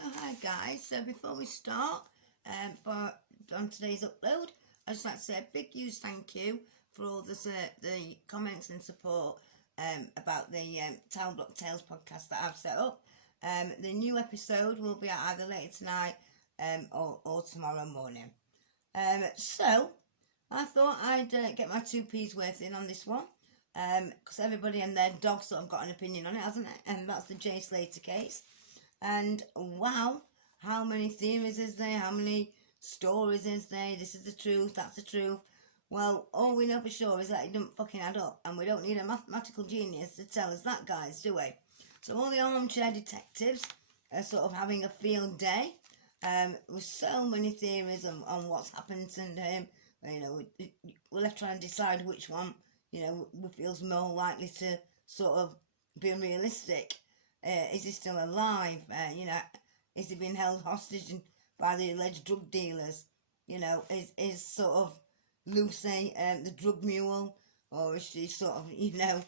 So hi guys, so before we start on today's upload, I'd just like to say a big huge thank you for all the comments and support about the Town Block Tales podcast that I've set up. The new episode will be out either later tonight or tomorrow morning. So I thought I'd get my 2p's worth in on this one, because everybody and their dog sort of got an opinion on it, hasn't it? And that's the Jay Slater case. And wow, how many theories is there? How many stories is there? This is the truth, that's the truth. Well, all we know for sure is that it doesn't fucking add up, and we don't need a mathematical genius to tell us that, guys, do we? So all the armchair detectives are sort of having a field day with so many theories on what's happened to him. You know, we're left trying to decide which one, you know, feels more likely to sort of be realistic. Is he still alive? You know, is he being held hostage by the alleged drug dealers? You know, is sort of Lucy the drug mule, or is she sort of, you know,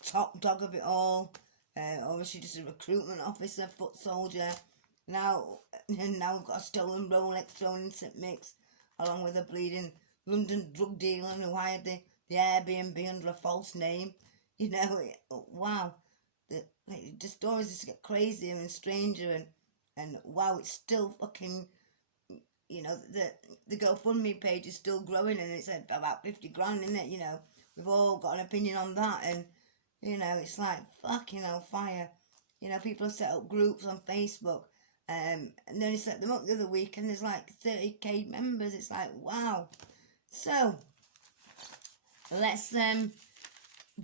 top dog of it all, or is she just a recruitment officer, foot soldier? Now we've got a stolen Rolex thrown into the mix, along with a bleeding London drug dealer who hired the Airbnb under a false name. You know, wow. The stories just get crazier and stranger, and wow, it's still fucking, you know, the GoFundMe page is still growing, and it's about 50 grand in it. You know, we've all got an opinion on that, and you know, it's like fucking hellfire. You know, people have set up groups on Facebook, and then they set them up the other week, and there's like 30k members. It's like wow. So let's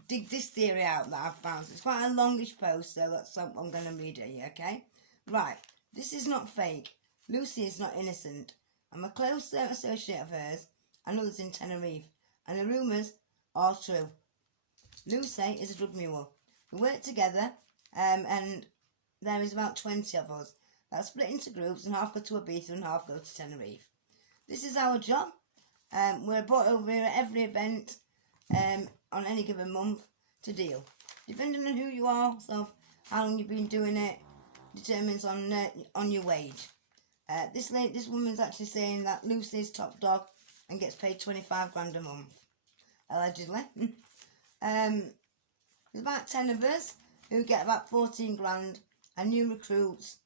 dig this theory out that I've found. So it's quite a longish post, so that's what I'm going to read it here, okay? Right, this is not fake. Lucy is not innocent. I'm a close associate of hers and others in Tenerife, and the rumours are true. Lucy is a drug mule. We work together, and there is about 20 of us that are split into groups, and half go to Ibiza and half go to Tenerife. This is our job. We're brought over here at every event, on any given month to deal. Depending on who you are, so how long you've been doing it, determines on your wage. This woman's actually saying that Lucy's top dog and gets paid 25 grand a month, allegedly. There's about 10 of us who get about 14 grand, and new recruits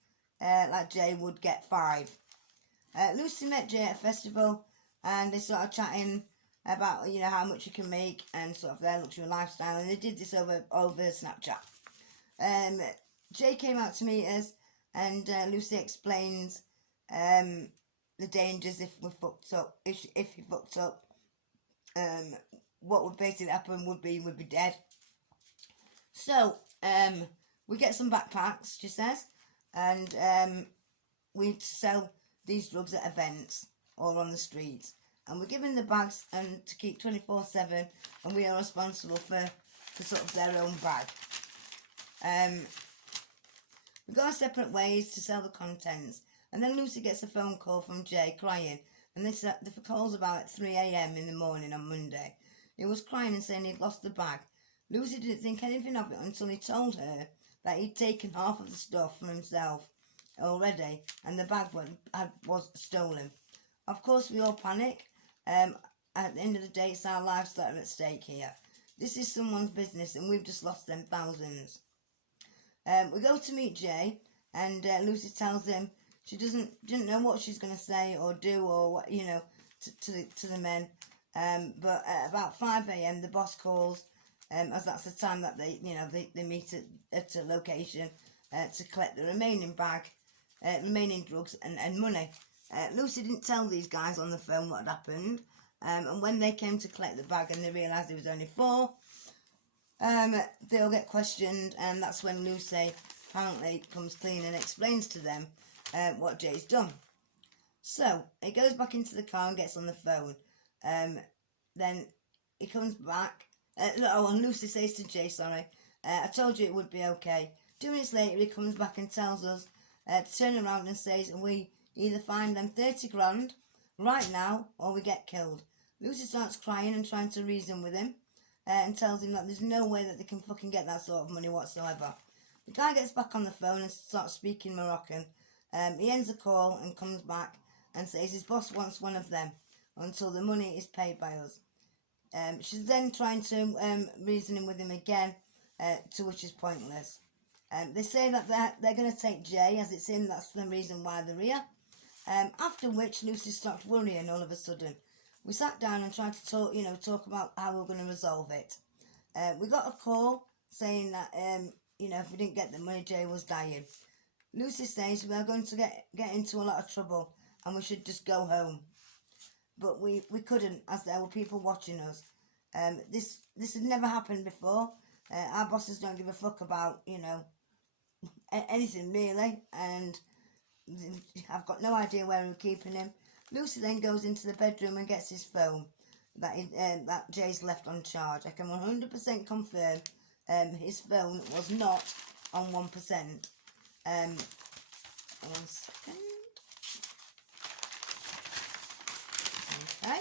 like Jay would get 5. Lucy met Jay at a festival, and they started chatting about, you know, how much you can make and sort of their luxury lifestyle, and they did this over Snapchat. Jay came out to meet us, and Lucy explains the dangers if we fucked up. If he fucked up, what would basically happen would be dead. So we get some backpacks, she says, and we sell these drugs at events or on the streets. And we're given the bags and to keep 24/7, and we are responsible for sort of their own bag. We go our separate ways to sell the contents, and then Lucy gets a phone call from Jay crying, and the call's about at 3 a.m. in the morning on Monday. He was crying and saying he'd lost the bag. Lucy didn't think anything of it until he told her that he'd taken half of the stuff for himself already, and the bag was stolen. Of course, we all panic. At the end of the day, it's our lives that are at stake here. This is someone's business, and we've just lost them thousands. We go to meet Jay, and Lucy tells him she didn't know what she's going to say or do, or what, you know, to the men. But at about 5 a.m, the boss calls, as that's the time that they meet at a location to collect the remaining bag, remaining drugs and money. Lucy didn't tell these guys on the phone what had happened, and when they came to collect the bag and they realised there was only 4, they all get questioned, and that's when Lucy apparently comes clean and explains to them what Jay's done. So he goes back into the car and gets on the phone. Then he comes back. And Lucy says to Jay, sorry, I told you it would be okay. 2 minutes later, he comes back and tells us to turn around and says, we either find them 30 grand right now or we get killed. Lucy starts crying and trying to reason with him, and tells him that there's no way that they can fucking get that sort of money whatsoever. The guy gets back on the phone and starts speaking Moroccan, He ends the call and comes back and says his boss wants one of them until the money is paid by us. She's then trying to reason with him again, to which is pointless. They say that they're going to take Jay, as it's him that's the reason why they're here. After which Lucy stopped worrying all of a sudden. We sat down and tried to talk about how we we're going to resolve it. We got a call saying that, if we didn't get the money, Jay was dying. Lucy says we are going to get into a lot of trouble and we should just go home. But we couldn't, as there were people watching us. This had never happened before. Our bosses don't give a fuck about, anything really. And I've got no idea where we're keeping him. Lucy then goes into the bedroom and gets his phone that Jay's left on charge. I can 100% confirm his phone was not on 1%. 1 second. Okay.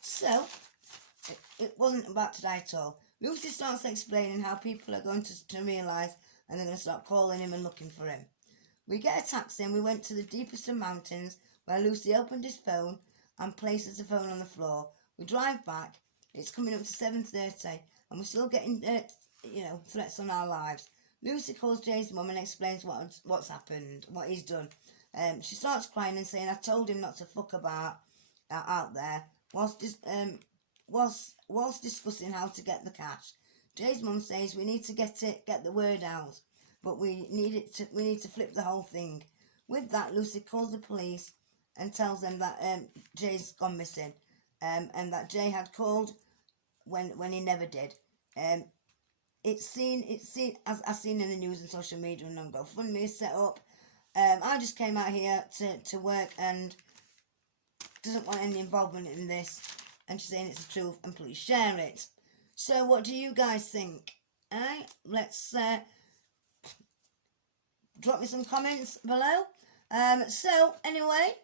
So, it wasn't about to die at all. Lucy starts explaining how people are going to realise and they're going to start calling him and looking for him. We get a taxi and we went to the deepest of mountains where Lucy opened his phone and places the phone on the floor. We drive back. It's coming up to 7:30 and we're still getting, threats on our lives. Lucy calls Jay's mum and explains what's happened, what he's done. She starts crying and saying, I told him not to fuck about out there whilst discussing how to get the cash. Jay's mum says we need to get the word out, but we need to flip the whole thing. With that, Lucy calls the police and tells them that Jay's gone missing, and that Jay had called when he never did. It's seen as I've seen in the news and social media, and on GoFundMe is set up. I just came out here to work and doesn't want any involvement in this, and she's saying it's the truth and please share it. So what do you guys think? Let's drop me some comments below. So anyway,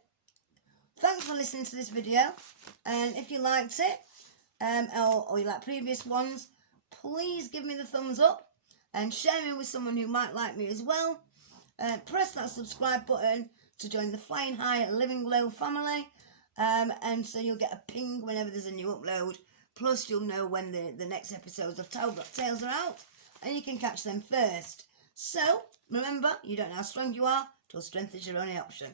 thanks for listening to this video, and if you liked it or you like previous ones, please give me the thumbs up and share me with someone who might like me as well. Press that subscribe button to join the Flying High Living Low family, and so you'll get a ping whenever there's a new upload. Plus you'll know when the next episodes of Tall Black Tales are out, and you can catch them first. So remember, you don't know how strong you are till strength is your only option.